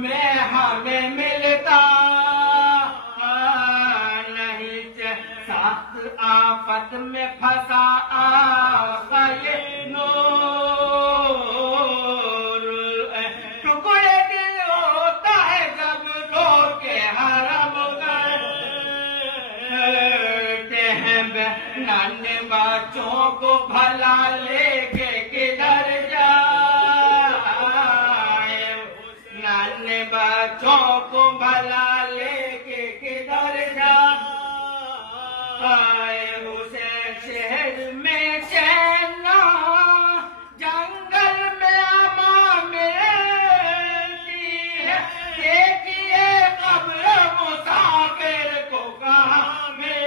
میں ہمیں ملتا نہیں، سخت آفت میں پھنسا آقا یہ نور، ٹکڑے دل ہوتا ہے جب رو کے حرم کرتے ہیں، نانے بچوں کو بھلا لے کے کدھر جائے، نانے بچوں کو بھلا لے کے کدھر جائے، اسے شہر میں چین جنگل میں امان ملتی ہے، دیکھیے قبر مسافر کو کہاں ملتی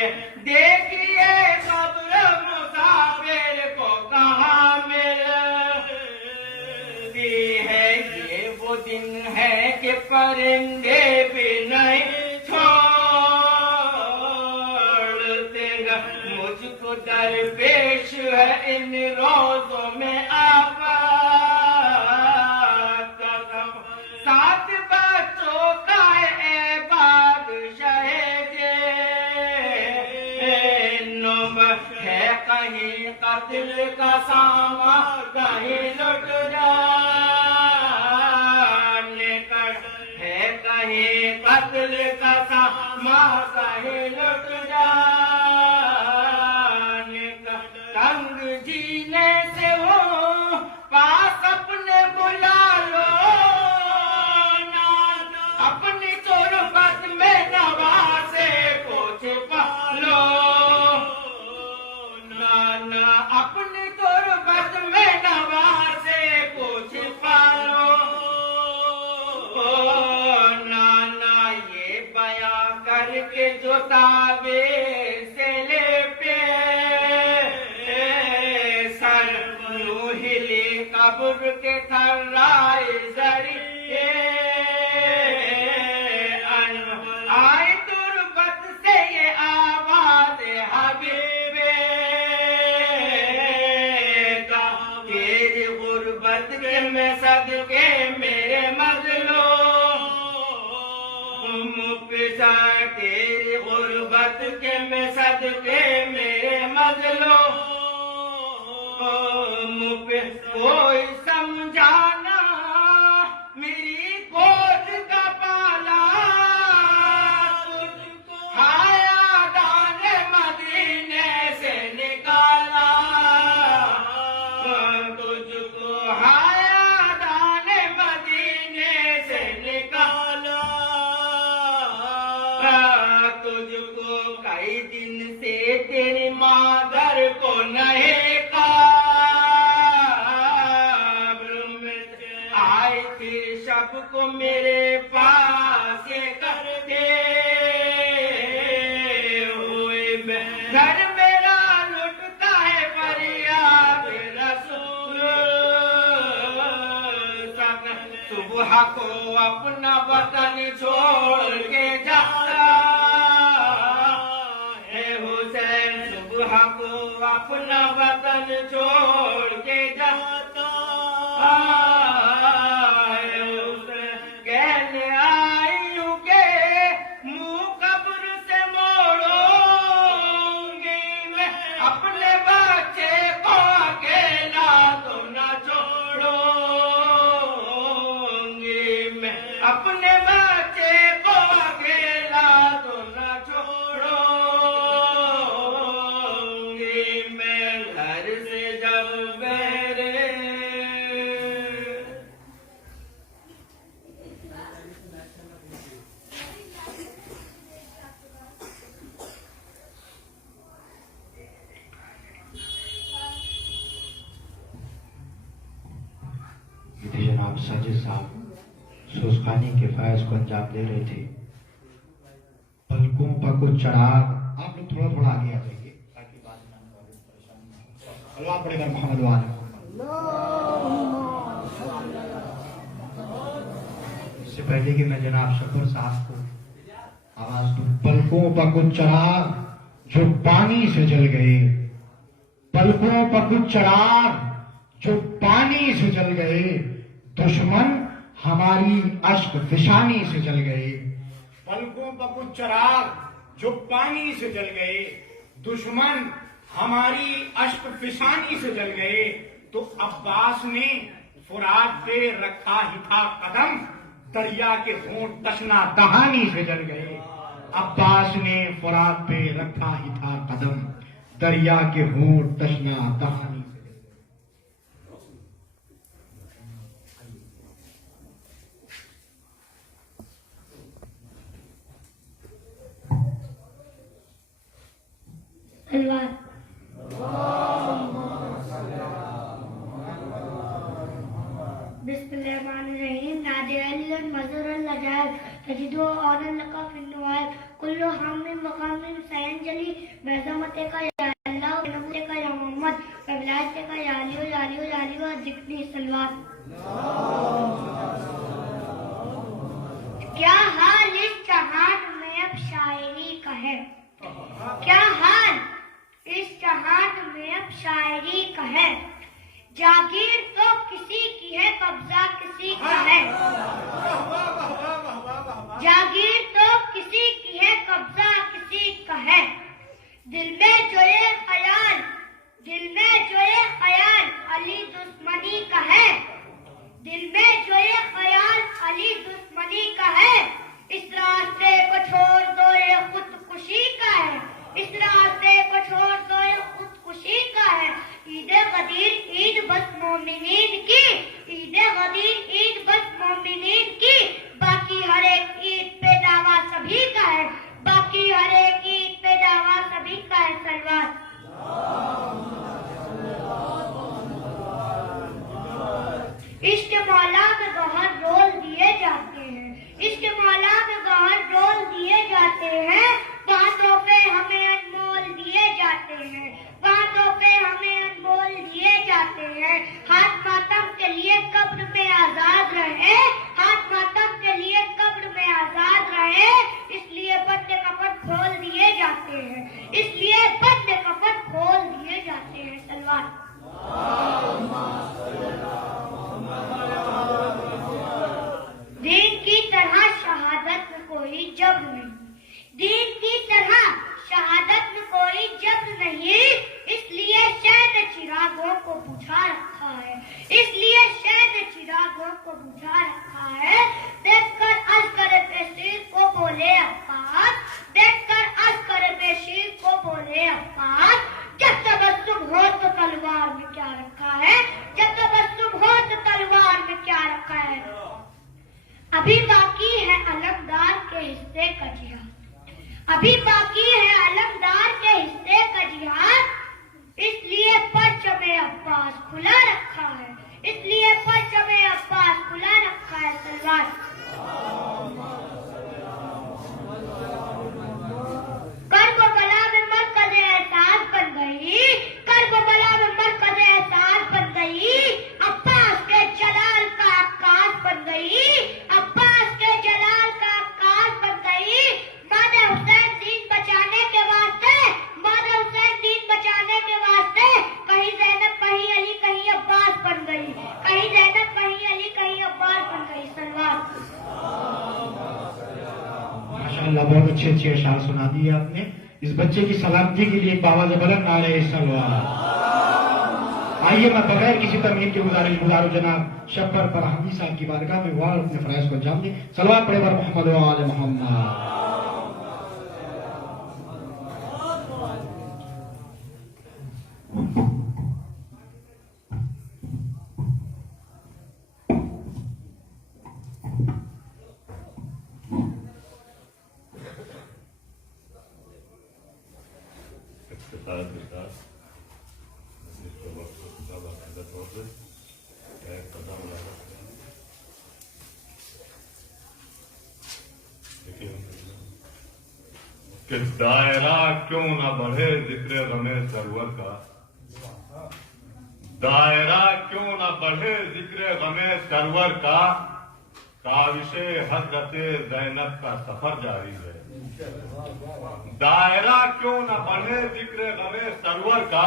ہے، دیکھیے قبر مسافر کو کہاں ملتی ہے، یہ وہ دن ہے کہ پرندے بھی نہیں چھوڑتے گا، مجھ کو درپیش ہے ان روزوں میں آباد کا غم، ساتھ بچوں کا اے بادشاہ جنم، ہے کہیں قتل کا سامان کہیں لٹ جانے کا، ہے کہیں قتل کا سامان کہیں لٹ جانے کا، تنگ جینے سے ہو پاس اپنے بلا لو، اپنی تربت میں نوازے کو چھپا لو، نانا اپنی تربت میں نوازے کو چھپا لو، نانا یہ بیاں کر کے جو تعبیر سے لپٹے سر، یوں ہلی قبر کے تھرائے ذریعے، آئے تربت سے یہ آواز حبیب کا، تیری غربت کے میں صدقے میرے مظلوم پسا، تیری غربت کے میں صدقے میرے مظلوم پہ کوئی سمجھانا میری گود کا پالا، تجھ کو ہایا دان مدینے سے نکالا، تجھ کو ہایا دان مدینے سے نکالا، تجھ کو کئی دن سے تیری مادر کو نہیں شب کو میرے پاس یہ کرتے ہوئے، گھر میرا لٹتا ہے فریاد رسول، صبح کو اپنا وطن چھوڑ کے جاتا ہے حسین، صبح کو اپنا وطن چھوڑ کے جاتا اپنے بچے کو اکیلا تو نہ چھوڑوں گی میں، گھر سے جب میرے جناب ساجد صاحب سوزخانی کے فیض کو انجام دے رہے تھے، پلکوں پر کچھ چڑھاگ، آپ لوگ تھوڑا تھوڑا آگے آ جائیے تاکہ بات نہ پریشانی نہ ہو، اللہ پڑھے گا محمد وعلی محمد۔ اس سے پہلے کہ میں جناب شکر صاحب کو آواز دوں، پلکوں پر کچھ چراغ جو پانی سے جل گئے، پلکوں پر کچھ چراغ جو پانی سے جل گئے، دشمن ہماری اشک فشانی سے جل گئے۔ پلکوں پر کچھ چراغ جو پانی سے جل گئے، دشمن ہماری اشک فشانی سے جل گئے، تو عباس نے فرات پہ رکھا ہی تھا قدم، دریا کے ہونٹ تشنا دہانی سے جل گئے۔ عباس نے فرات پہ رکھا ہی تھا قدم، دریا کے ہونٹ تشنا دہانی سے جل گئے۔ تلوار بسم اللہ الرحمن الرحیم۔ نادر علی مظہر العجائب تجدو اور لقا فی النوائب کل ہم مقام سین جلی بعظمت کا یا اللہ و نبوت کا یا محمد و ولایت کا یا علی و علی و علی و ذکری سلوات۔ کیا حال اس جہان میں اب شاعری کا ہے، کیا حال اس جہان میں اب شاعری کا ہے، جاگیر تو کسی کی ہے قبضہ کسی کا ہے، جاگیر تو کسی کی ہے قبضہ کسی کا ہے، دل میں جو یہ خیال، دل میں جو یہ خیال علی دشمنی کا ہے، دل میں جو یہ خیال علی دشمنی کا ہے، اس راستے کو چھوڑ دو یہ خودکشی کا ہے، اس راستے کو چھوڑ دو یہ خودکشی کا ہے۔ عید غدیر عید بس مومنین کی، عید غدیر عید بس مومنین کی، باقی ہر ایک عید پہ دعویٰ سبھی کا ہے، باقی ہر ایک عید پہ دعویٰ سبھی کا ہے۔ سلوات۔ عشق مولا میں بہت رول دیے جاتے ہیں، عشق مولا میں بہت رول دیے جاتے ہیں، باتوں پہ ہمیں انمول دیے جاتے ہیں، باتوں پہ ہمیں انمول دیے جاتے ہیں۔ ہاتھ ماتم کے لیے قبر میں آزاد رہے، ہاتھ ماتم کے لیے قبر میں آزاد رہے، اس لیے بدن کفن کھول دیے جاتے ہیں، اس لیے بدن کفن کھول دیے جاتے ہیں۔ سلوات۔ دین کی طرح شہادت میں کوئی جبر نہیں، دین کی طرح شہادت میں کوئی جبر نہیں، اس لیے شہد چراغوں کو بجھا رکھا ہے، اس لیے شہد چراغوں کو بجھا رکھا ہے۔ دیکھ کر عسکر بشیر کو بولے عباس، دیکھ کر عسکر بشیر کو بولے عباس، جب تبسم ہو تو تلوار میں کیا رکھا ہے، جب تبسم ہو تو تلوار میں کیا رکھا ہے۔ ابھی باقی ہے علمدار کے حصے کا جہاد، ابھی باقی ہے علمدار کے حصے کا جہاد، اس لیے پرچم عباس کھلا رکھا ہے، اس لیے پرچم عباس کھلا رکھا ہے۔ سلوات۔ کرب و بلا میں مرکز احساس بن گئی، کرب و بلا میں مرکز احساس بن گئی، عباس کے جلال کا عکاس بن گئی، عباس کے جلال کا عکاس بن گئی۔ ماں حسین دین بچانے کے واسطے، ماں حسین دین بچانے کے واسطے کہیں زینب کہیں علی کہیں عباس بن گئی، کہیں زینب کہیں علی کہیں عباس بن گئی۔ سلوات۔ ماشاءاللہ بہت اچھے اچھے اشعار سنا دیے آپ نے۔ اس بچے کی سلامتی کے لیے ایک باواز بلند نعرہ سلوات۔ آئیے میں بغیر کسی تمہید کے گزارو جناب شبر پر حمید صاحب کی بارگاہ میں وہ اپنے فرائض کو انجام دیں۔ صلوات پڑھے بر محمد و آل محمد۔ کہ دائرہ کیوں نہ بڑھے ذکر غم سرور کا، دائرہ کیوں نہ بڑھے ذکر غم سرور کا، کاوش حضرت زینب کا سفر جاری ہے۔ دائرہ کیوں نہ بڑھے ذکر غم سرور کا،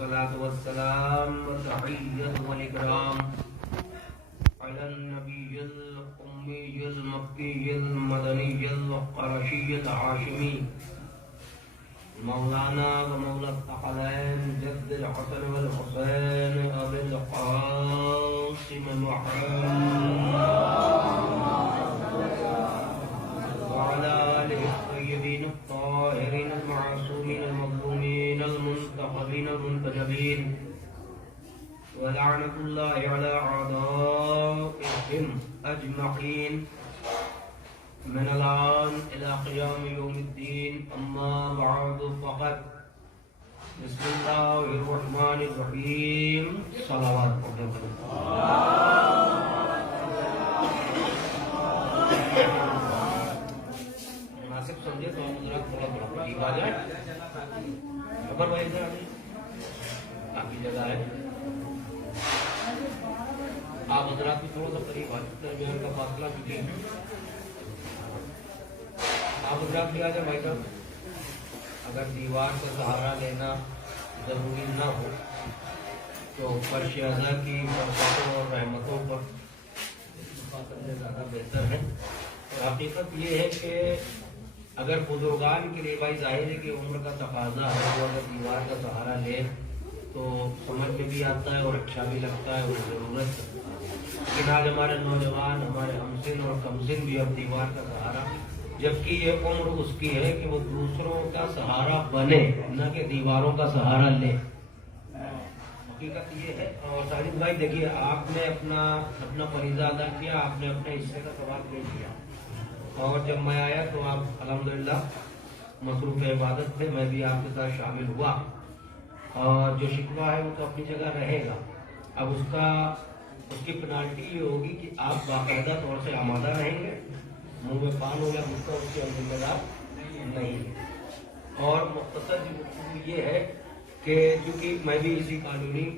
والصلاة والسلام والتحية والإكرام على النبي الأمي المكي المدني القرشي الهاشمي مولانا ومولى الثقلين جد الحسن والحسين أبي القاسم محمد وعلى آله الطيبين الطاهرين المعصومين المظلومين المنتخبين المنتجبين ولعنة الله على أعدائهم أجمعين من الآن إلى قيام يوم الدين. أما بعد فقد بسم الله الرحمن الرحيم. صلوات مناسب سمجھے تو حضرات تھوڑا قریب آ جائیں. خبر بھائی ادھر آپ کی جگہ ہے. آپ حضرات بھی تھوڑا سا قریب آ سکتے ہیں. ان کا فاصلہ کیونکہ آپ حضرات بھی آ جائیں بھائی صاحب. اگر دیوار کا سہارا لینا ضروری نہ ہو تو فرش اعلیٰ کی برکتوں اور رحمتوں پر کرنے زیادہ بہتر ہے. اور حقیقت یہ ہے کہ اگر بزرگان کے لیے بھائی ظاہر ہے کہ عمر کا تقاضا ہے وہ اگر دیوار کا سہارا لے تو سمجھ میں بھی آتا ہے اور اچھا بھی لگتا ہے اور ضرورت. لیکن آج ہمارے نوجوان ہمارے ہمسن اور کمسن بھی اب دیوار کا سہارا، جبکہ یہ عمر اس کی ہے کہ وہ دوسروں کا سہارا بنے نہ کہ دیواروں کا سہارا لے. حقیقت یہ ہے. اور ساجد بھائی دیکھیے آپ نے اپنا فریضہ ادا کیا، آپ نے اپنے حصے کا سوال پیش کیا اور جب میں آیا تو آپ الحمدللہ مصروف عبادت تھے. میں بھی آپ کے ساتھ شامل ہوا اور جو شکوہ ہے وہ تو اپنی جگہ رہے گا. اب اس کی پنالٹی یہ ہوگی کہ آپ باقاعدہ طور سے آمادہ رہیں گے. منہ میں پان ہو یا گھٹا اس کے ذمہ دار نہیں ہے. اور مختصر گفتگو یہ ہے کہ چونکہ میں بھی اسی کالونی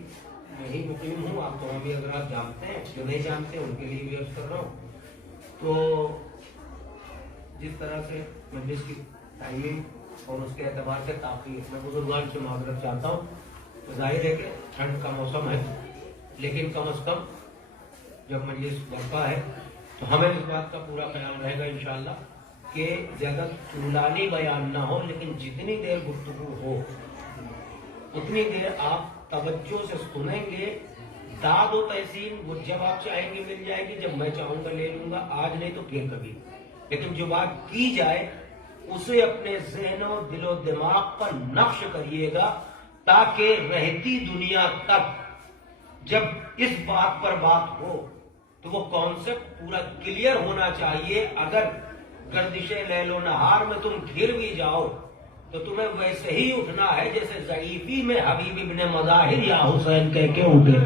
میں ہی مقیم ہوں، آپ تو بھی اگر آپ جانتے ہیں، جو نہیں جانتے ان کے لیے بھی عرض کر رہا ہوں. تو جس طرح سے مجلس کی ٹائمنگ اور اس کے اعتبار سے تاخیر، میں بزرگان سے معذرت چاہتا ہوں. تو ظاہر ہے کہ ٹھنڈ کا موسم ہے، لیکن کم از کم جب مجلس برپا ہے تو ہمیں اس بات کا پورا خیال رہے گا انشاءاللہ کہ زیادہ طولانی بیان نہ ہو، لیکن جتنی دیر گفتگو ہو اتنی دیر آپ توجہ سے سنیں گے. داد و تحسین وہ جب آپ چاہیں گے مل جائے گی، جب میں چاہوں گا لے لوں گا، آج نہیں تو پھر کبھی. لیکن جو بات کی جائے اسے اپنے ذہن و دل و دماغ پر نقش کریے گا تاکہ رہتی دنیا تک جب اس بات پر بات ہو تو وہ کانسیپٹ پورا کلیئر ہونا چاہیے. اگر گردش لیل و نہار میں تم گر بھی جاؤ تو تمہیں ویسے ہی اٹھنا ہے جیسے ضعیفی میں حبیب ابن مظاہر یا حسین کہہ کے اٹھے.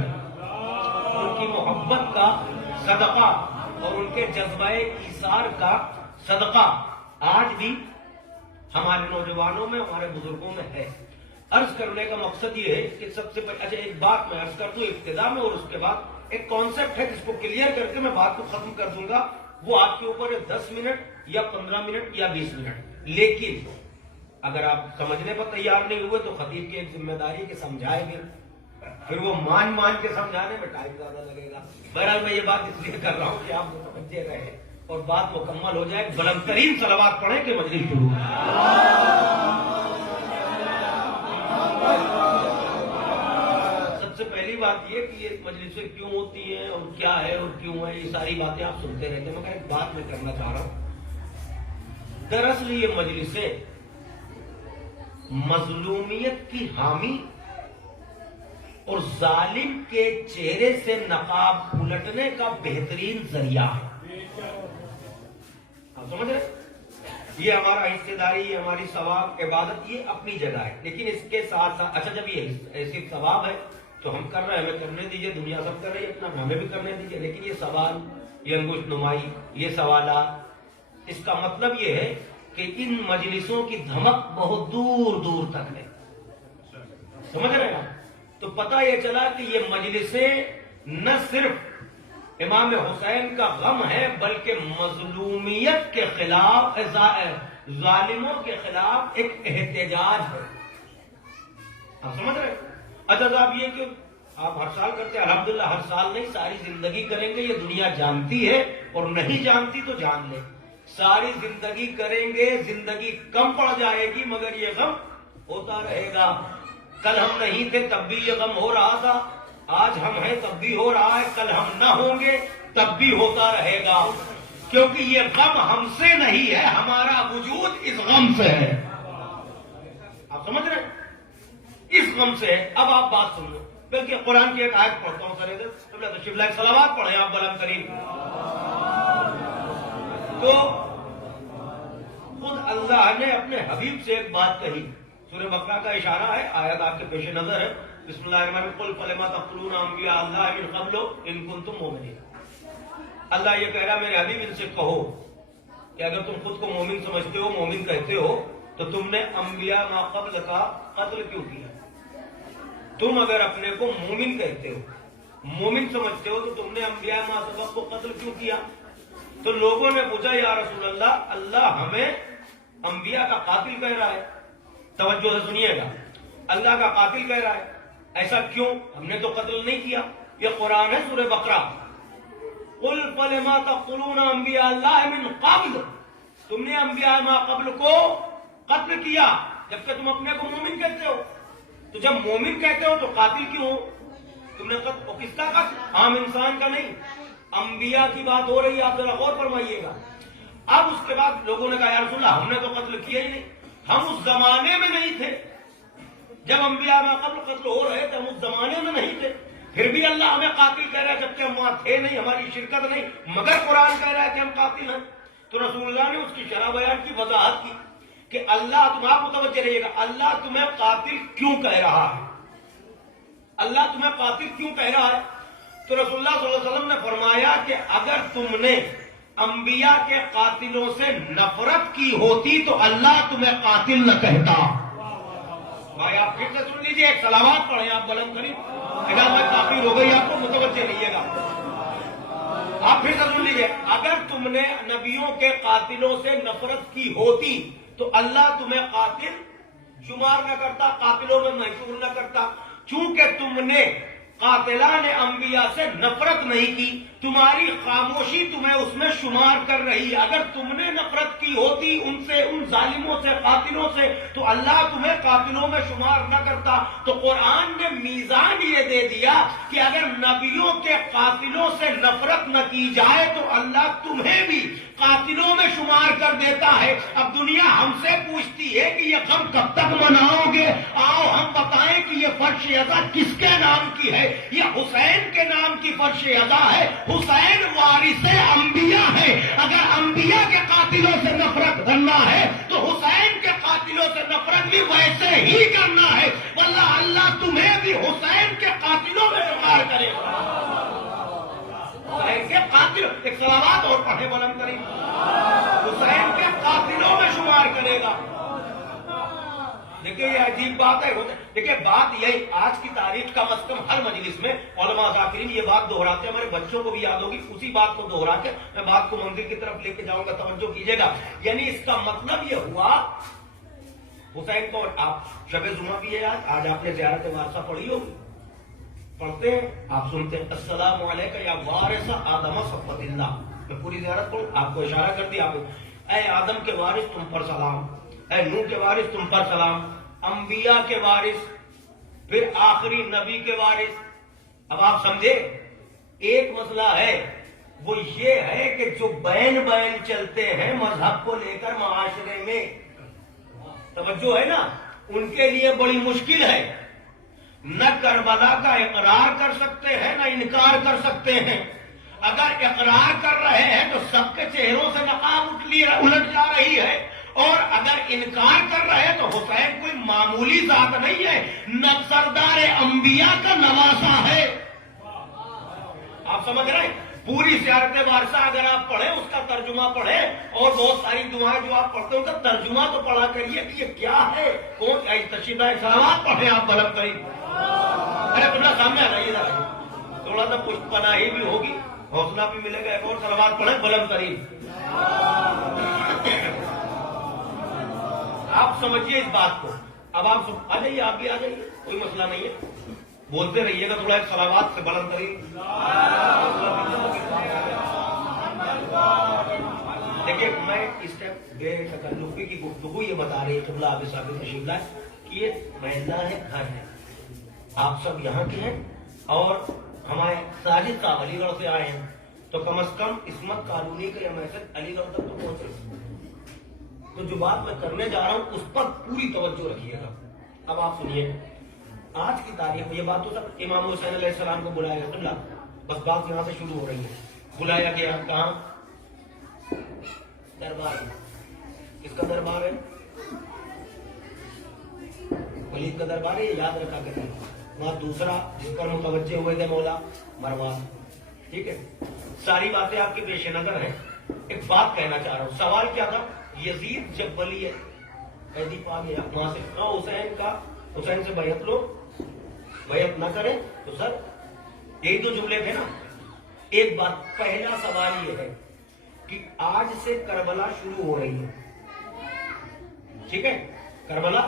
ان کی محبت کا صدقہ اور ان کے جذبہ ایثار کا صدقہ آج بھی ہمارے نوجوانوں میں، ہمارے بزرگوں میں ہے. عرض کرنے کا مقصد یہ ہے کہ سب سے پہلے ایک بات میں عرض کر دوں ابتدا میں، اور اس کے بعد ایک کانسیپٹ ہے جس کو کلیئر کر کے میں بات کو ختم کر دوں گا. وہ آپ کے اوپر 10 منٹ یا 15 منٹ یا 20 منٹ. لیکن اگر آپ سمجھنے پر تیار نہیں ہوئے تو خطیب کی ایک ذمہ داری کہ سمجھائے گے، پھر وہ مان کے سمجھانے میں ٹائم زیادہ لگے گا. بہرحال میں یہ بات اس لیے کر رہا ہوں کہ آپ متوجہ رہیں اور بات مکمل ہو جائے. بلند ترین صلوات پڑھیں کہ مجلس شروع. سب سے پہلی بات یہ کہ یہ مجلسیں کیوں ہوتی ہیں اور کیا ہے اور کیوں ہے، یہ ساری باتیں آپ سنتے رہتے ہیں. مگر ایک بات میں کرنا چاہ رہا ہوں. دراصل یہ مجلسیں مظلومیت کی حامی اور ظالم کے چہرے سے نقاب الٹنے کا بہترین ذریعہ ہے. آپ سمجھ رہے؟ یہ ہمارا حصہ داری، یہ ہماری ثواب عبادت، یہ اپنی جگہ ہے. لیکن اس کے ساتھ ساتھ اچھا جب یہ ایسی ثواب ہے تو ہم کر رہے ہیں، ہمیں کرنے دیجئے. دنیا سب کر رہی ہے اپنا، ہمیں بھی کرنے دیجئے. لیکن یہ سوال، یہ انگشت نمائی، یہ سوالات، اس کا مطلب یہ ہے کہ ان مجلسوں کی دھمک بہت دور دور تک ہے. سمجھ رہے ہیں؟ تو پتہ یہ چلا کہ یہ مجلسیں نہ صرف امام حسین کا غم ہے بلکہ مظلومیت کے خلاف، ظالموں کے خلاف ایک احتجاج ہے. آپ سمجھ رہے ہیں؟ اچھا صاحب یہ کہ آپ ہر سال کرتے ہیں، الحمدللہ ہر سال نہیں، ساری زندگی کریں گے، یہ دنیا جانتی ہے، اور نہیں جانتی تو جان لے، ساری زندگی کریں گے، زندگی کم پڑ جائے گی مگر یہ غم ہوتا رہے گا۔ کل ہم نہیں تھے تب بھی یہ غم ہو رہا تھا، آج ہم ہیں تب بھی ہو رہا ہے، کل ہم نہ ہوں گے تب بھی ہوتا رہے گا، کیونکہ یہ غم ہم سے نہیں ہے، ہمارا وجود اس غم سے ہے۔ آپ سمجھ رہے ہیں؟ اس غم سے ہے۔ اب آپ بات سن لو، بلکہ قرآن کی ایک آیت پڑھتا ہوں سر ادھر، شبلہ صلوات پڑھیں آپ بلند کریم۔ تو خود اللہ نے اپنے حبیب سے ایک بات کہی، سورہ بقرہ کا اشارہ ہے، آیت آپ کے پیش نظر ہے، بسم اللہ الرحمن الرحیم، قل فلما تقتلون انبیاء اللہ من قبل ان کنتم مؤمنین۔ اللہ یہ کہہ رہا میرے حبیب ان سے کہو کہ اگر تم خود کو مومن سمجھتے ہو، مومن کہتے ہو، تو تم نے انبیاء ما قبل کا قتل کیوں کیا؟ تم اگر اپنے کو مومن کہتے ہو، مومن سمجھتے ہو، تو تم نے انبیاء ما سبق کو قتل کیوں کیا؟ تو لوگوں نے پوچھا یا رسول اللہ، اللہ ہمیں انبیاء کا قاتل کہہ رہا ہے، توجہ سے سنیے گا، اللہ کا قاتل کہہ رہا ہے، ایسا کیوں؟ ہم نے تو قتل نہیں کیا، یہ قرآن ہے سورہ بقرہ، قل فلما تقتلون انبیاء اللہ من قبل، تم نے انبیاء ما قبل کو قتل کیا جبکہ تم اپنے کو مومن کہتے ہو، تو جب مومن کہتے ہو تو قاتل کیوں ہو؟ تم نے قتل، کس کا قتل؟ عام انسان کا نہیں، انبیاء کی بات ہو رہی ہے، آپ ذرا غور فرمائیے گا۔ اب اس کے بعد لوگوں نے کہا یا رسول اللہ ہم نے تو قتل کیا ہی نہیں، ہم اس زمانے میں نہیں تھے جب انبیاء ما قبل قتل ہو رہے تھے، ہم اس زمانے میں نہیں تھے، پھر بھی اللہ ہمیں قاتل کہہ رہا ہے جبکہ ہم وہاں تھے نہیں، ہماری شرکت نہیں، مگر قرآن کہہ رہا ہے کہ ہم قاتل ہیں۔ تو رسول اللہ نے اس کی شرح بیان کی، وضاحت کی کہ اللہ، تم آپ متوجہ رہیے گا، اللہ تمہیں قاتل کیوں کہہ رہا ہے، اللہ تمہیں قاتل کیوں کہہ رہا ہے؟ تو رسول اللہ صلی اللہ علیہ وسلم نے فرمایا کہ اگر تم نے انبیاء کے قاتلوں سے نفرت کی ہوتی تو اللہ تمہیں قاتل نہ کہتا۔ بھائی آپ پھر سے سن لیجیے، ایک صلوات پڑھیں آپ بلند کریم، اگر میں کافی ہو گئی آپ کو متوجہ رہیے گا، آپ پھر سے سن لیجیے، اگر تم نے نبیوں کے قاتلوں سے نفرت کی ہوتی تو اللہ تمہیں قاتل شمار نہ کرتا، قاتلوں میں محصور نہ کرتا، چونکہ تم نے قاتلان انبیاء سے نفرت نہیں کی، تمہاری خاموشی تمہیں اس میں شمار کر رہی ہے، اگر تم نے نفرت کی ہوتی ان سے، ان ظالموں سے، قاتلوں سے، تو اللہ تمہیں قاتلوں میں شمار نہ کرتا۔ تو قرآن نے میزان یہ دے دیا کہ اگر نبیوں کے قاتلوں سے نفرت نہ کی جائے تو اللہ تمہیں بھی قاتلوں میں شمار کر دیتا ہے۔ اب دنیا ہم سے پوچھتی ہے کہ یہ غم کب تک مناؤ گے؟ آؤ ہم بتائیں کہ یہ فرش ازا کس کے نام کی ہے؟ یہ حسین کے نام کی فرش ازا ہے، حسین وارث انبیاء ہے، اگر انبیاء کے قاتلوں سے نفرت کرنا ہے تو حسین کے قاتلوں سے نفرت بھی ویسے ہی کرنا ہے، واللہ اللہ تمہیں بھی حسین کے قاتلوں میں شمار کرے گا۔ حسین کے قاتل، ایک صلوات اور پڑھے بلند کریں، حسین کے قاتلوں میں شمار کرے گا۔ دیکھیں یہ عجیب بات ہے، دیکھیں بات یہی، آج کی تاریخ کا از کم ہر مجلس میں علماء ذاکرین یہ بات دہراتے ہیں، ہمارے بچوں کو بھی یاد ہوگی، اسی بات کو دہرا کے میں بات کو منزل کی طرف لے کے جاؤں گا، توجہ کیجیے گا۔ یعنی اس کا مطلب یہ ہوا، حسین کو آپ شب جمعہ بھی ہے آج آپ نے زیارت وارثہ پڑھی ہوگی، پڑھتے ہیں آپ سنتے ہیں، السلام علیکم یا وارث آدم صفوت اللہ، میں پوری زیارت پڑھوں، آپ کو اشارہ کر دیا، آپ اے آدم کے وارث تم پر سلام، اے نوح کے وارث تم پر سلام، انبیاء کے وارث، پھر آخری نبی کے وارث۔ اب آپ سمجھے ایک مسئلہ ہے، وہ یہ ہے کہ جو بین چلتے ہیں مذہب کو لے کر معاشرے میں، توجہ ہے نا، ان کے لیے بڑی مشکل ہے، نہ کربلا کا اقرار کر سکتے ہیں نہ انکار کر سکتے ہیں۔ اگر اقرار کر رہے ہیں تو سب کے چہروں سے نقاب الٹ جا رہی ہے، اور اگر انکار کر رہے ہیں تو حسین کوئی معمولی ذات نہیں ہے، سردار انبیاء کا نواسا ہے۔ آپ سمجھ رہے ہیں؟ پوری زیارت وارثہ اگر آپ پڑھیں، اس کا ترجمہ پڑھیں، اور بہت ساری دعائیں جو آپ پڑھتے ہیں ان کا ترجمہ تو پڑھا کریے کہ یہ کیا ہے، کون تشریف صلوات پڑھیں آپ بلند کریں۔ ارے تمہارا سامنے آ جائیے ذرا، تھوڑا سا پشت پناہی بھی ہوگی، حوصلہ بھی ملے گا، ایک اور صلوات پڑھیں بلند کریں۔ آپ سمجھیے اس بات کو، اب آپ آ جائیے، آپ بھی آ جائیے۔ کوئی مسئلہ نہیں ہے, بولتے رہیے گا تھوڑا ایک صلوات سے بلند ترین. دیکھیے میں اس ٹائم بے تکلفی کی گفتگو یہ بتا رہی ہے قبلہ آب صاحب تشریف لائے کہ یہ محلہ ہے, گھر ہے, آپ سب یہاں کے ہیں اور ہمارے ساجد صاحب علی گڑھ سے آئے ہیں, تو کم از کم عصمت قانونی کا یہ میسج علی گڑھ تک تو پہنچے. تو جو بات میں کرنے جا رہا ہوں اس پر پوری توجہ رکھیے گا. اب آپ سنیے, آج کی تاریخ میں یہ بات تو سب امام حسین علیہ السلام کو بلایا گیا قبلہ, بس بات یہاں سے شروع ہو رہی ہے. بلایا گیا کہاں؟ دربار میں. کس کا دربار ہے؟ ولید کا دربار ہے, یہ یاد رکھا کریں. وہاں دوسرا جس پر متوجہ ہوئے تھے مولا مروان. ٹھیک ہے, ساری باتیں آپ کے پیش نظر ہیں. ایک بات کہنا چاہ رہا ہوں. سوال کیا تھا؟ یزید جب ولی قیدی پا گیا وہاں سے حسین سے بیعت لو, بیعت نہ کریں تو سر یہی تو جملے تھے نا. ایک بات, پہلا سوال یہ ہے کہ آج سے کربلا شروع ہو رہی ہے. ٹھیک ہے, کربلا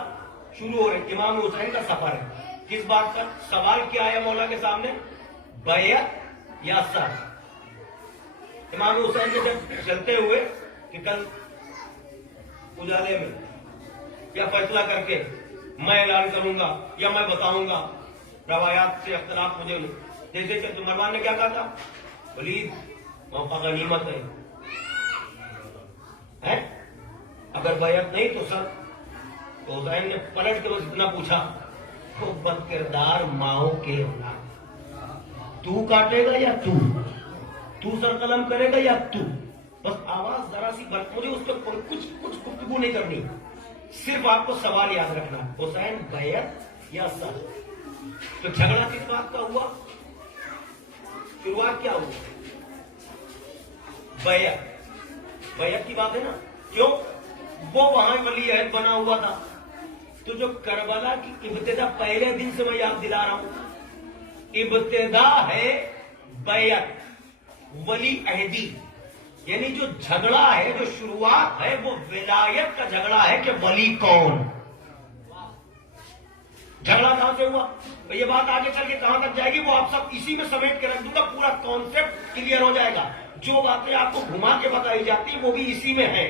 شروع ہو رہی ہے, امام حسین کا سفر ہے. کس بات کا سوال کیا ہے مولا کے سامنے؟ بیعت یا سر. امام حسین کے جب چلتے ہوئے کہ کل اجالے میں یا فیصلہ کر کے میں اعلان کروں گا یا میں بتاؤں گا, روایات سے اختلاف مجھے جیسے کہ مروان نے کیا کہا تھا؟ ولید موقع غنیمت ہے, اگر بیعت نہیں تو سر. تو حسین نے پلٹ کے بس اتنا پوچھا, تو بد کردار ماؤں کے ہونا, تو کاٹے گا یا تو سر قلم کرے گا یا تو. بس آواز ذرا سی مجھے اس پہ کچھ گفتگو نہیں کرنی, صرف آپ کو سوال یاد رکھنا, حسین بیعت یا سر. تو جھگڑا کس بات کا ہوا؟ شروعات کیا ہوئی؟ بیعت کی بات ہے نا. کیوں؟ وہ وہاں ولی عہد بنا ہوا تھا. تو جو کربلا کی ابتدا پہلے دن سے میں یاد دلا رہا ہوں, ابتدا ہے بیعت, ولی عہدی. یعنی جو جھگڑا ہے, جو شروعات ہے, وہ ولایت کا جھگڑا ہے کہ ولی کون. جھگڑا کہاں سے ہوا؟ یہ بات آگے چل کے کہاں تک جائے گی وہ آپ سب اسی میں سمیٹ کے رکھ دوں گا, پورا کانسیپٹ کلیئر ہو جائے گا. جو باتیں آپ کو گھما کے بتائی جاتی ہیں وہ بھی اسی میں ہے.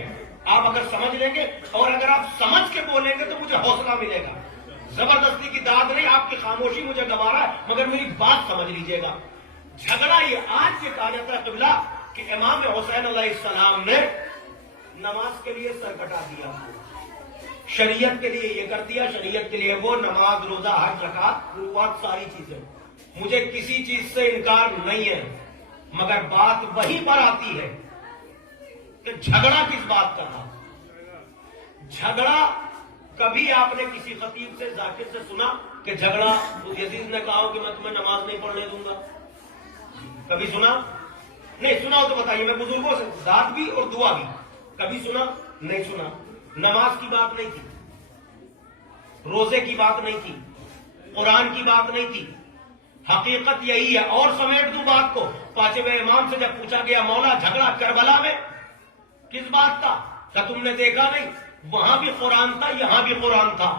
آپ اگر سمجھ لیں گے اور اگر آپ سمجھ کے بولیں گے تو مجھے حوصلہ ملے گا. زبردستی کی داد نہیں, آپ کی خاموشی مجھے گوارا ہے, مگر میری بات سمجھ لیجئے گا. جھگڑا یہ آج یہ کہا جاتا ہے قبلہ کہ امام حسین علیہ السلام نے نماز کے لیے سر کٹا دیا, شریعت کے لیے یہ کر دیا, شریعت کے لیے وہ, نماز روزہ حج زکات قربات ساری چیزیں. مجھے کسی چیز سے انکار نہیں ہے, مگر بات وہیں پر آتی ہے کہ جھگڑا کس بات کا تھا. جھگڑا کبھی آپ نے کسی خطیب سے ذاکر سے سنا کہ جھگڑا یزید نے کہا کہ میں تمہیں نماز نہیں پڑھنے دوں گا؟ کبھی سنا؟ نہیں سنا ہو تو بتائیے. میں بزرگوں سے ذات بھی اور دعا بھی کبھی سنا نہیں سنا. نماز کی بات نہیں تھی, روزے کی بات نہیں تھی, قرآن کی بات نہیں تھی. حقیقت یہی ہے. اور سمیٹ دوں بات کو, پانچویں امام سے جب پوچھا گیا مولا جھگڑا کربلا میں کس بات کا, کیا تم نے دیکھا نہیں وہاں بھی قرآن تھا یہاں بھی قرآن تھا,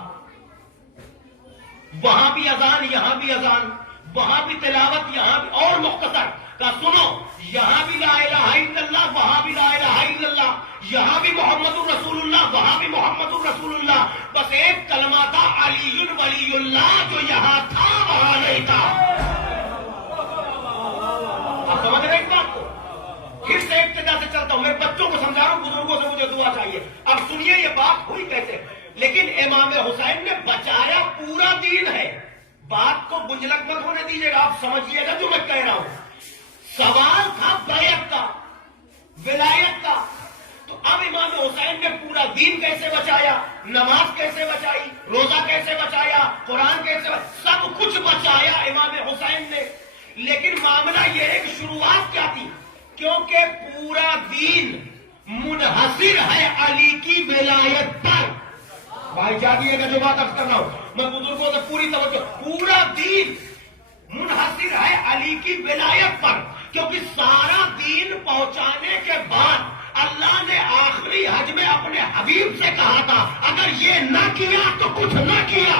وہاں بھی اذان یہاں بھی اذان, وہاں بھی تلاوت یہاں بھی, اور مختصر کا سنو, یہاں بھی لا الہ الا اللہ وہاں بھی لا الہ الا اللہ, یہاں بھی محمد الرسول اللہ وہاں بھی محمد الرسول اللہ. بس ایک کلمہ تھا علی ولی اللہ, جو یہاں تھا وہاں نہیں تھا. آپ سمجھ رہے ہیں اس بات کو؟ پھر سے ابتدا سے چلتا ہوں, میں بچوں کو سمجھا رہا ہوں, بزرگوں سے مجھے دعا چاہیے. اب سنیے یہ بات ہوئی کیسے. لیکن امام حسین نے بچایا, پورا دین ہے. بات کو گنجلک مت ہونے دیجیے گا, آپ سمجھیے گا جو میں کہہ رہا ہوں. سوال تھا بیعت کا, ولایت کا. تو اب امام حسین نے پورا دین کیسے بچایا, نماز کیسے بچائی, روزہ کیسے بچایا, قرآن کیسے سب کچھ بچایا امام حسین نے. لیکن معاملہ یہ ہے کہ شروعات کیا تھی, کیونکہ پورا دین منحصر ہے علی کی ولایت پر. بھائی جانیے گا جو بات اب کر رہا ہوں میں, بزرگوں سے پوری توجہ. پورا دین منحصر ہے علی کی ولایت پر, کیونکہ سارا دین پہنچانے کے بعد اللہ نے آخری حج میں اپنے حبیب سے کہا تھا اگر یہ نہ کیا تو کچھ نہ کیا.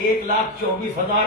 1,24,000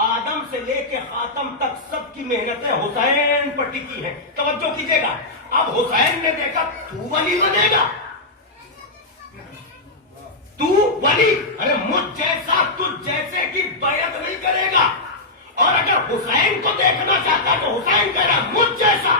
آدم سے لے کے خاتم تک سب کی محنتیں حسین پر ٹکی ہیں. توجہ کیجیے گا. اب حسین نے دیکھا تو ولی بنے گا, تو ولی, ارے مجھ جیسا تجھ جیسے کی بیعت نہیں کرے گا. اور اگر حسین کو دیکھنا چاہتا تو حسین کہہ رہا مجھ جیسا,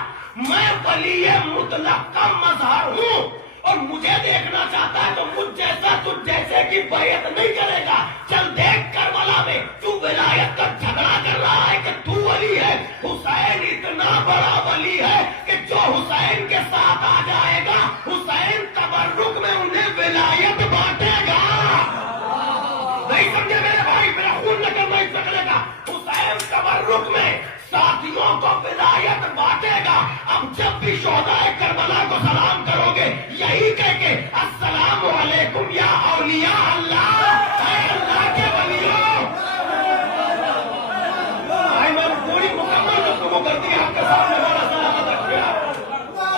میں ولی مطلق کا مظہر ہوں, اور مجھے دیکھنا چاہتا ہے تو مجھ جیسا تجھ جیسے کی بیعت نہیں کرے گا. چل دیکھ کربلا میں تو ولایت کا جھگڑا کر رہا ہے کہ تو ولی ہے, حسین اتنا بڑا ولی ہے کہ جو حسین کے ساتھ آ جائے گا حسین تبرک میں انہیں ولایت بانٹے گا. نہیں سمجھے میرے بھائی, میرا خون نہ کرنا اس مسئلے کا. حسین تبرک میں ساتھیوں کو ولایت بانٹے گا. اب جب بھی شہدائے کربلا کو سلام کرو گے یہی کہہ کے السلام علیکم یا اولیاء اللہ, اے اللہ کے ولیوں. بھائی میں نے پوری مکمل گفتگو کر دی آپ کے سامنے, بڑا سلامت رکھے آپ.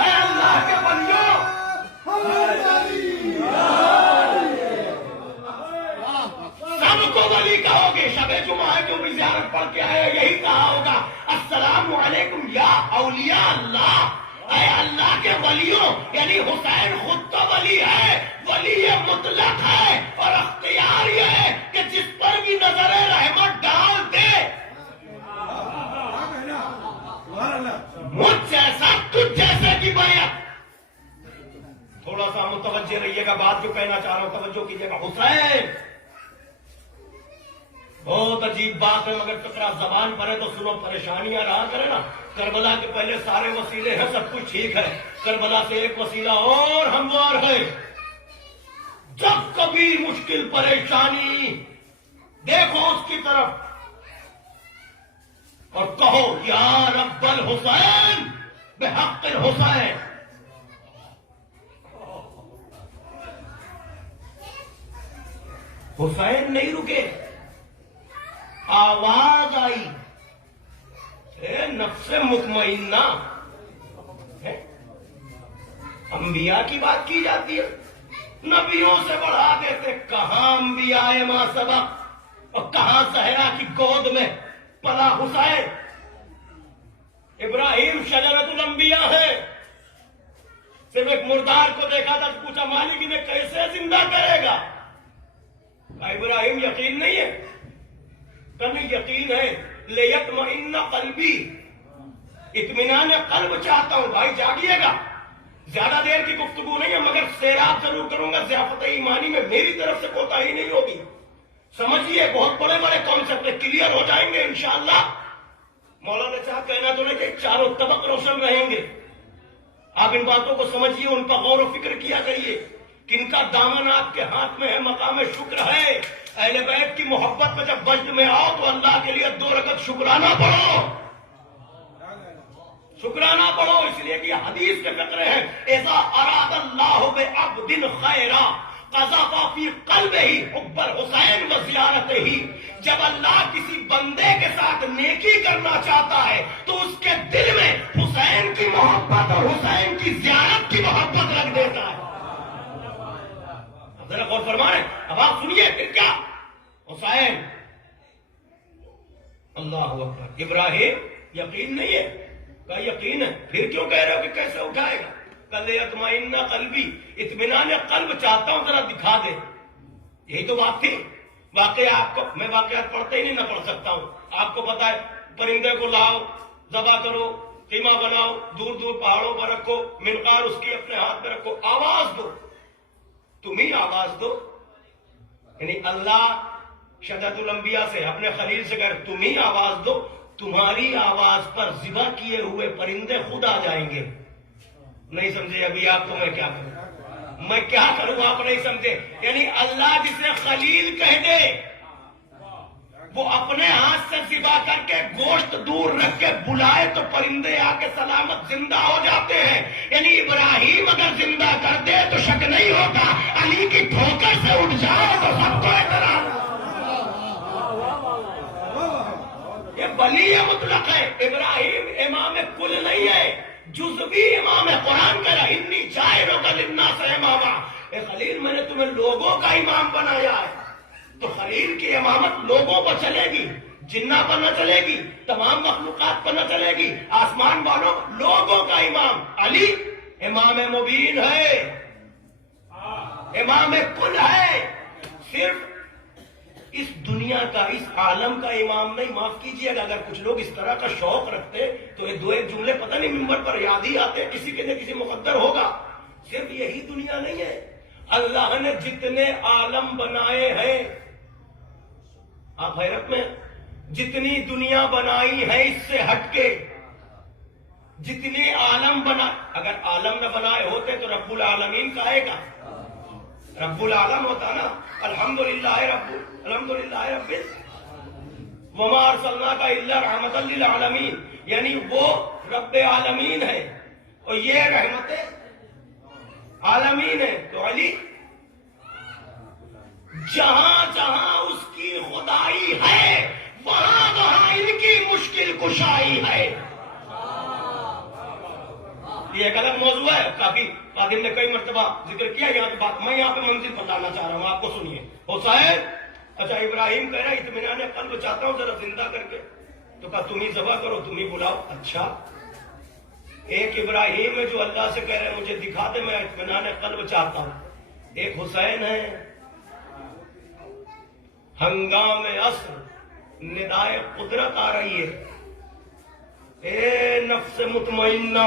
اے اللہ کے ولیوں, سب کو ولی کہو گے. شب جمعہ جو بھی زیارت پڑھ کے آئے یہی کہا ہوگا السلام علیکم یا اولیاء اللہ, اے اللہ کے ولیوں. یعنی حسین خود تو ولی ہے, ولی مطلق ہے, اور اختیار یہ ہے کہ جس پر بھی نظر رحمت ڈال دے. مجھ جیسا تجھ جیسے کی بیعت. تھوڑا سا متوجہ رہیے گا, بات جو کہنا چاہ رہا ہوں توجہ کیجیے گا. حسین بہت عجیب بات ہے, مگر فکرہ زبان پر ہے تو سنو, پریشانیاں رہا کرے نا. کربلا کے پہلے سارے وسیلے ہیں, سب کچھ ٹھیک ہے. کربلا سے ایک وسیلہ اور ہموار ہے. جب کبھی مشکل پریشانی دیکھو اس کی طرف اور کہو یا رب الحسین بحق الحسین. حسین نہیں رکے, آواز آئی, اے نفس مطمئنہ. انبیاء کی بات کی جاتی ہے, نبیوں سے بڑھا دیتے. کہاں انبیاء ما سبق اور کہاں صحرا کی گود میں پلا حسین. ابراہیم شجرۃ الانبیاء ہے. صرف ایک مردار کو دیکھا تھا تو پوچھا مالک انہیں کیسے زندہ کرے گا. ابراہیم یقین نہیں ہے, کبھی یقین ہے. لیطمئن قلبی, اطمینان قلب چاہتا ہوں. بھائی جاگیے گا, زیادہ دیر کی گفتگو نہیں ہے مگر سیراب ضرور کروں گا. ضیافت ایمانی میں میری طرف سے کوتاہی نہیں ہوگی. سمجھیے بہت بڑے بڑے کانسیپٹ کلیئر ہو جائیں گے انشاءاللہ. مولانا صاحب کہنا تو نہیں کہ چاروں طبق روشن رہیں گے. آپ ان باتوں کو سمجھیے, ان پر غور و فکر کیا کریے. کن کا دامن آپ کے ہاتھ میں ہے, مقام شکر ہے. اہل بیت کی محبت میں جب وجد میں آؤ تو اللہ کے لیے 2 رکعت شکرانہ پڑھو, شکرانہ پڑھو. اس لیے کہ یہ حدیث کے فقرے ہیں. اذا اراد اللہ بعبد خیرا قذف فی قلبہ حب الحسین وزیارتہ. جب اللہ کسی بندے کے ساتھ نیکی کرنا چاہتا ہے تو اس کے دل میں حسین کی محبت اور حسین کی زیارت کی محبت رکھ دیتا ہے. ذرا غور فرمائیں, اب آپ سنیے پھر کیا. حسین, اللہ اکبر. ابراہیم یقین نہیں ہے, کہا یقین ہے. پھر کیوں کہہ رہے ہو کہ کیسے اٹھائے گا. کل یطمئن قلبی, اطمینان قلب چاہتا ہوں, ذرا دکھا دے. یہی تو بات تھی. واقعہ آپ کو, میں واقعات پڑھتے ہی نہیں نہ پڑھ سکتا ہوں. آپ کو پتا ہے, پرندے کو لاؤ, ذبح کرو, قیمہ بناؤ, دور دور پہاڑوں پر رکھو, منقار اس کی اپنے ہاتھ میں رکھو, آواز دو. تم ہی آواز دو. یعنی اللہ شجرۃ الانبیاء سے, اپنے خلیل سے کہہ تم ہی آواز دو, تمہاری آواز پر ذبح کیے ہوئے پرندے خود آ جائیں گے. نہیں سمجھے ابھی آپ کو میں کیا کروں, میں کیا کروں, آپ نہیں سمجھے. یعنی اللہ جسے خلیل کہہ دے وہ اپنے ہاتھ سے ذبح کر کے گوشت دور رکھ کے بلائے تو پرندے آ کے سلامت زندہ ہو جاتے ہیں. یعنی ابراہیم اگر زندہ کر دے تو شک نہیں ہوگا, علی کی ٹھوکر سے اٹھ جائے تو سب کو اعتراض. یہ ولی مطلق ہے. ابراہیم امام کل نہیں ہے, جزوی امام قرآن کا. انی جاعلک للناس اماما. اے خلیل, میں نے تمہیں لوگوں کا امام بنایا ہے, تو خلیل کی امامت لوگوں پر چلے گی. جنہ پر نہ چلے گی، تمام مخلوقات پر نہ چلے گی، آسمان والوں لوگوں کا امام علی امام مبین ہے، امام کل ہے، صرف اس دنیا کا، اس عالم کا امام نہیں۔ معاف کیجئے گا اگر کچھ لوگ اس طرح کا شوق رکھتے تو یہ دو ایک جملے پتہ نہیں ممبر پر یاد ہی آتے، کسی کے نہ کسی مقدر ہوگا۔ صرف یہی دنیا نہیں ہے، اللہ نے جتنے عالم بنائے ہیں، آپ حیرت میں، جتنی دنیا بنائی ہے اس سے ہٹ کے، جتنے عالم بنا، اگر عالم نہ بنائے ہوتے تو رب العالمین کہے گا، رب العالم ہوتا نا، الحمدللہ رب وما ارسلناک الا رحمۃ للعالمین، یعنی وہ رب عالمین ہے اور یہ رحمت عالمین ہے۔ تو علی جہاں جہاں اس کی خدائی ہے وہاں وہاں ان کی مشکل کشائی ہے۔ یہ ایک الگ موضوع ہے، کافی قادر نے کئی مرتبہ ذکر کیا، یہاں پہ بات میں یہاں پہ منزل پر لانا چاہ رہا ہوں، آپ کو سنیے۔ حسین، اچھا ابراہیم کہہ رہا ہے اطمینان قلب چاہتا ہوں ذرا زندہ کر کے، تو کہا تم ہی ذبح کرو، تم ہی بلاؤ۔ اچھا، ایک ابراہیم ہے جو اللہ سے کہہ رہے ہیں مجھے دکھا دے میں اطمینان قلب چاہتا ہوں، ایک حسین ہے ہنگام عصر ندائے قدرت آ رہی ہے، اے نفس مطمئنہ،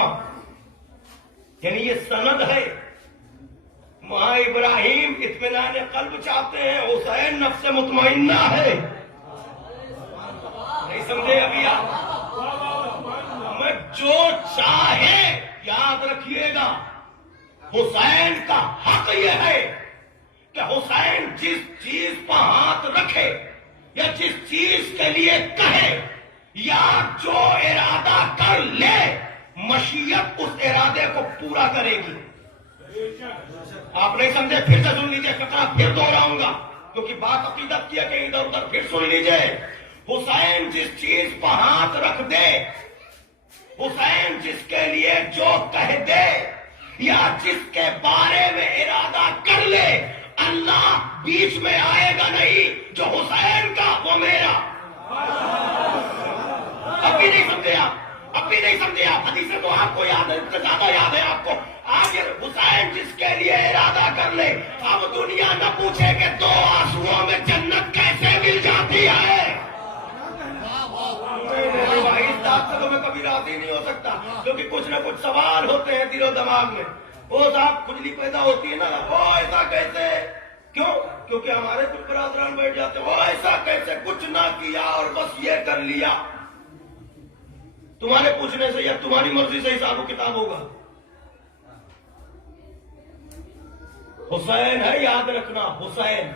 یعنی یہ سند ہے، وہاں ابراہیم اطمینان قلب چاہتے ہیں، حسین نفس مطمئنہ ہے۔ نہیں سمجھے ابھی آپ؟ میں جو چاہے، یاد رکھیے گا حسین کا حق یہ ہے کہ حسین جس چیز پر ہاتھ رکھے یا جس چیز کے لیے کہے یا جو ارادہ کر لے، مشیت اس ارادے کو پورا کرے گی۔ آپ نہیں سمجھے؟ پھر سے سن لیجئے، فقرہ پھر دوہراؤں گا کیونکہ بات عقیدت کی ہے، کہ ادھر ادھر پھر سن لیجئے۔ حسین جس چیز پر ہاتھ رکھ دے، حسین جس کے لیے جو کہہ دے یا جس کے بارے میں ارادہ کر لے، اللہ بیچ میں آئے گا نہیں، جو حسین کا وہ میرا۔ ابھی نہیں سمجھے آپ، ابھی نہیں سمجھے آپ، حدیثیں تو آپ کو یاد ہے، زیادہ یاد ہے آپ کو۔ آگے حسین جس کے لیے ارادہ کر لے، اب دنیا نہ پوچھے کہ دو آنسوؤں میں جنت کیسے مل جاتی ہے۔ بھائی اس بات سے تو میں کبھی راضی نہیں ہو سکتا، کیونکہ کچھ نہ کچھ سوال ہوتے ہیں دل و دماغ میں۔ وہ صاحب کھجلی پیدا ہوتی ہے نا، وہ ایسا کیسے، کیوں؟ کیونکہ ہمارے کچھ برادران بیٹھ جاتے ہیں، وہ ایسا کیسے، کچھ نہ کیا اور بس یہ کر لیا۔ تمہارے پوچھنے سے یا تمہاری مرضی سے حساب و کتاب ہوگا۔ حسین ہے، یاد رکھنا، حسین،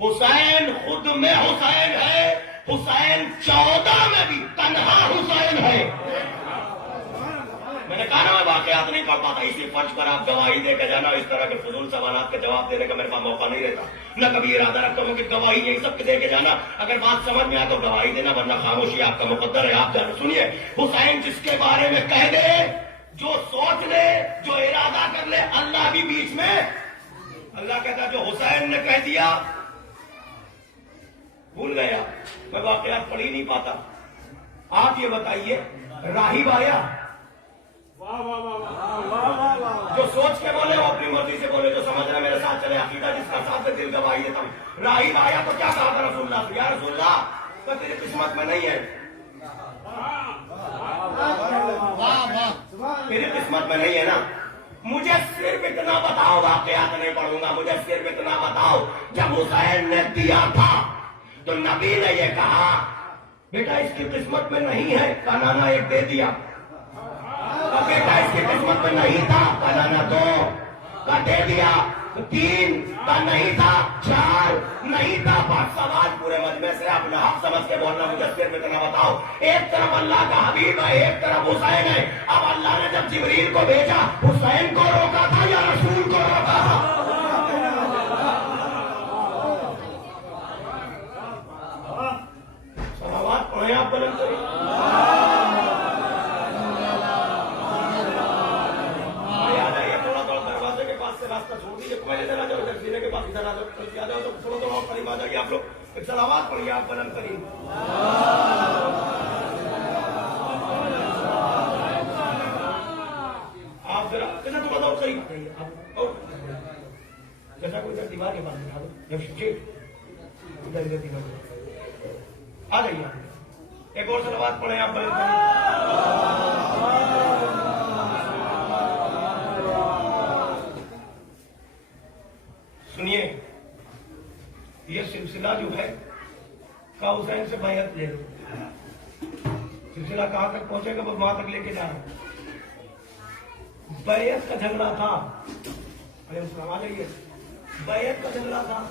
حسین خود میں حسین ہے، حسین 14 میں بھی تنہا حسین ہے۔ میں نے کہا نا میں واقعات نہیں پڑھ پاتا، اسی فرض پر آپ گواہی دے کے جانا، اس طرح کے فضول سوالات کے جواب دینے کا میرے پاس موقع نہیں رہتا، نہ کبھی ارادہ رکھتا ہوں کہ گواہی یہی سب کے دے کے جانا، اگر بات سمجھ میں آئے تو گواہی دینا، ورنہ خاموشی آپ کا مقدر ہے، آپ جانا۔ سنیے، حسین جس کے بارے میں کہہ دے، جو سوچ لے، جو ارادہ کر لے، اللہ بھی بیچ میں، اللہ کہتا جو حسین نے کہہ دیا بھول گیا، میں واقعات پڑھ ہی نہیں پاتا۔ آپ یہ بتائیے، راہب آیا، جو سوچ کے بولے وہ اپنی مرضی سے بولے، جو سمجھ رہے میرے ساتھ چلے، عقیدہ جس کا ساتھ دل گواہی دیتا ہوں۔ راہب آیا تو کیا کہا تھا رسول اللہ سے؟ یا رسول اللہ، تو تیری قسمت میں نہیں ہے، میری قسمت میں نہیں ہے نا، مجھے صرف اتنا بتاؤ، واقعات نہیں پڑھوں گا، مجھے صرف اتنا بتاؤ، جب حسین نے دیا تھا تو نبی نے یہ کہا بیٹا اس کی قسمت میں نہیں ہے، کا نانا ایک دے دیا، بیٹا اس کی قسمت میں نہیں تھا، کا نانا 2 کا دے دیا، 3 کا نہیں تھا، 4 نہیں تھا، 5 سوال پورے مجمع سے اپنا حق سمجھ کے بولنا، مجھے صرف اتنا بتاؤ، ایک طرف اللہ کا حبیب ہے، ایک طرف حسین ہے، اب اللہ نے جب جبریل کو بھیجا حسین کو روکا تھا یا رسول کو روکا تھا؟ سلامات پڑھیں آپ بلند کریں۔ راستہ چھوڑ دیجیے، پہلے ادھر آ جاؤ، ادھر سینے کے پاس ادھر آ جاؤ، تو تھوڑا تھوڑا قریب آ جائیے آپ لوگ۔ ایک صلوات پڑھیے آپ بلند کریں. آپ ذرا کیسا تھوڑا سا اور صحیح بتائیے آپ اور جیسا کوئی ادھر دیوار کے پاس بٹھا دو. جب ادھر ادھر دیوار آ جائیے آپ. ایک اور صلوات پڑھیں آپ بلند کریں. سنیے یہ سلسلہ جو ہے کا حسین سے بیعت لے لو. سلسلہ کہاں تک پہنچے گا وہ وہاں تک لے کے جا رہا ہوں. بیعت کا جھگڑا تھا. علیہ السلام علیہ. بیعت کا جھگڑا تھا,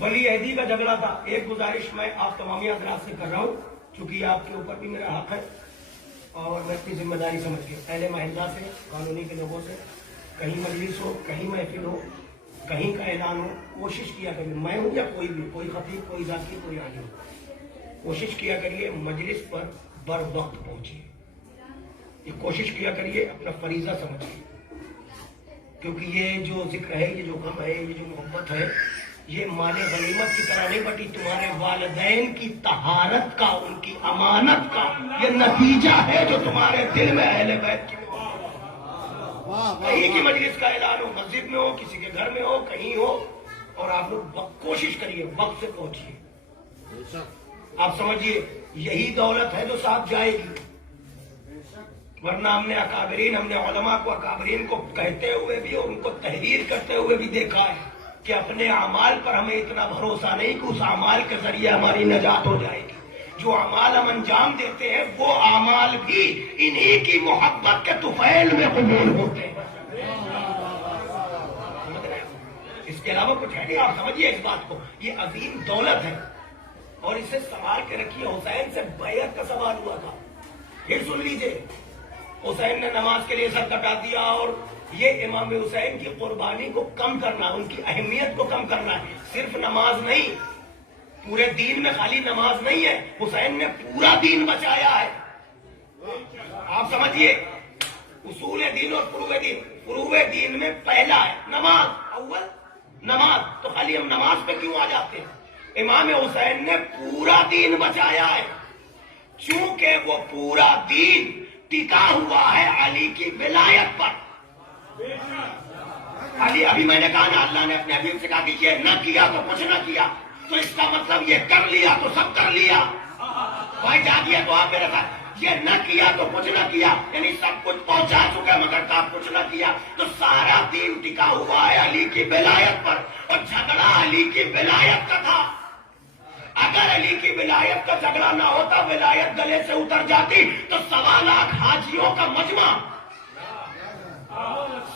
ولی عہدی کا جھگڑا تھا. ایک گزارش میں آپ تمامی حضرات سے کر رہا ہوں چونکہ آپ کے اوپر بھی میرا حق ہے اور میں اپنی ذمہ داری سمجھ کے اہل محلہ سے, کالونی کے لوگوں سے, کہیں مجلس ہو, کہیں محفل ہو, کہیں کا اعلان ہو, کوشش کیا کریے, میں ہوں یا کوئی بھی, کوئی خطیب, کوئی ذاکر, کوئی عالم, کوشش کیا کریے مجلس پر بر وقت پہنچیے. یہ کوشش کیا کریے, اپنا فریضہ سمجھیے, کیونکہ یہ جو ذکر ہے, یہ جو غم ہے, یہ جو محبت ہے, یہ مال غنیمت کی طرح نہیں بٹی تمہارے والدین کی طہارت کا, ان کی امانت کا یہ نتیجہ ہے جو تمہارے دل میں اہل بیت کی کہیں کی مجلس کا اعلان ہو, مسجد میں ہو, کسی کے گھر میں ہو, کہیں ہو, اور آپ لوگ کوشش کریے وقت سے پہنچیے. آپ سمجھیے یہی دولت ہے جو ساتھ جائے گی. ورنہ ہم نے اکابرین, ہم نے علماء کو اکابرین کو کہتے ہوئے بھی اور ان کو تحریر کرتے ہوئے بھی دیکھا ہے کہ اپنے اعمال پر ہمیں اتنا بھروسہ نہیں کہ اس اعمال کے ذریعے ہماری نجات ہو جائے گی. جو اعمال ہم انجام دیتے ہیں وہ اعمال بھی انہی کی محبت کے طفیل میں قبول ہوتے ہیں. اس کے علاوہ کچھ ہے نہیں. آپ سمجھیے اس بات کو, یہ عظیم دولت ہے اور اسے سنبھال کے رکھیے. حسین سے بیعت کا سوال ہوا تھا, پھر سن لیجیے. حسین نے نماز کے لیے سر کٹا دیا اور یہ امام حسین کی قربانی کو کم کرنا, ان کی اہمیت کو کم کرنا ہے. صرف نماز نہیں, پورے دین میں خالی نماز نہیں ہے, حسین نے پورا دین بچایا ہے. آپ سمجھیے اصول دین اور فروع دین. فروع دین میں پہلا ہے نماز, اول نماز. تو خالی ہم نماز پہ کیوں آ جاتے ہیں؟ امام حسین نے پورا دین بچایا ہے چونکہ وہ پورا دین ٹکا ہوا ہے علی کی ولایت پر. علی, ابھی میں نے کہا نا, اللہ نے اپنے حبیب سے کہا کہ یہ نہ کیا تو کچھ نہ کیا, تو اس کا مطلب یہ کر لیا تو سب کر لیا. بھائی جاگیے تو آپ میرے ساتھ, یہ نہ کیا تو کچھ نہ کیا, یعنی سب کچھ پہنچا چکے مگر آپ کچھ نہ کیا. تو سارا دین ٹکا ہوا ہے علی کی ولایت پر, اور جھگڑا علی کی ولایت کا تھا. اگر علی کی ولایت کا جھگڑا نہ ہوتا, ولایت گلے سے اتر جاتی, تو 1.25 لاکھ حاجیوں کا مجمع,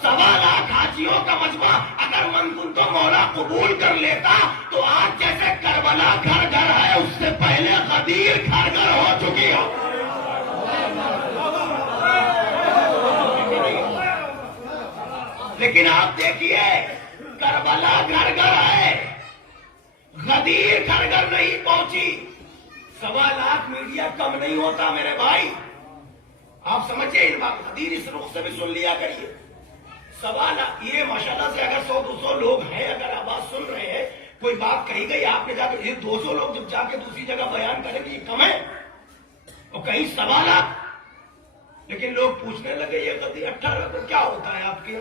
1.25 لاکھ حاجیوں کا مجمع اگر من تو مولا قبول کر لیتا تو آج جیسے کربلا گھر گھر ہے اس سے پہلے غدیر گھر گھر ہو چکی ہو. لیکن آپ دیکھیے کربلا گھر گھر ہے, غدیر گھر گھر نہیں پہنچی. 1.25 لاکھ میڈیا کم نہیں ہوتا میرے بھائی. آپ سمجھے اس بات, غدیر اس رخ سے بھی سن لیا کریے. 1.25 لاکھ, یہ ماشاءاللہ سے اگر 100-200 لوگ ہیں, اگر آواز سن رہے ہیں, کوئی بات کہی گئی آپ نے جا کے, یہ 200 لوگ جب جا کے دوسری جگہ بیان کریں گے یہ کم ہے, اور کہیں 1.25 لاکھ. لیکن لوگ پوچھنے لگے یہ غدیر 18 کو کیا ہوتا ہے آپ کے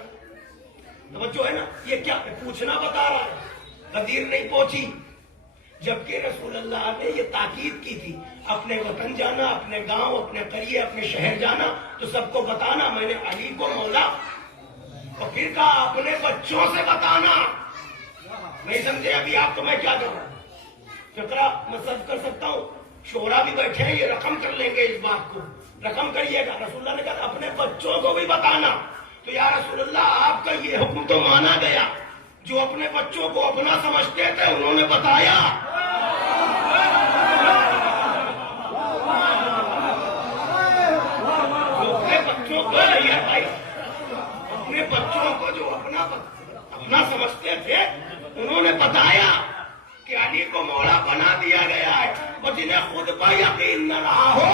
توجہ ہے نا, یہ کیا پوچھنا بتا رہا ہے. غدیر نہیں پہنچی, جبکہ رسول اللہ نے یہ تاکید کی تھی اپنے وطن جانا, اپنے گاؤں, اپنے قریے, اپنے شہر جانا تو سب کو بتانا میں نے علی کو مولا, اور پھر کہا اپنے بچوں سے بتانا. نہیں سمجھے ابھی آپ, تو میں کیا کروں, فقرہ میں سرچ کر سکتا ہوں, شورا بھی بیٹھے ہیں, یہ رقم کر لیں گے, اس بات کو رقم کریے گا. رسول اللہ نے کہا اپنے بچوں کو بھی بتانا. تو یا رسول اللہ آپ کا یہ حکم تو مانا گیا, جو اپنے بچوں کو اپنا سمجھتے تھے انہوں نے بتایا. اپنے بچوں کو نہیں ہے بھائی, اپنے بچوں کو جو اپنا سمجھتے تھے انہوں نے بتایا کہ علی کو مولا بنا دیا گیا ہے. اور جنہیں خود پر یقین نہ رہا ہو,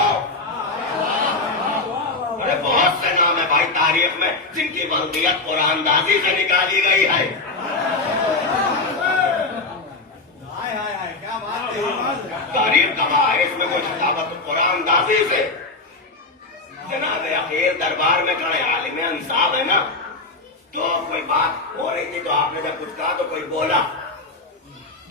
ارے بہت سے نام ہے بھائی تاریخ میں جن کی ولدیت قرآن اندازی سے نکالی گئی ہے.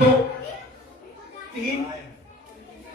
2 3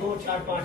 2, 4, 5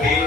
3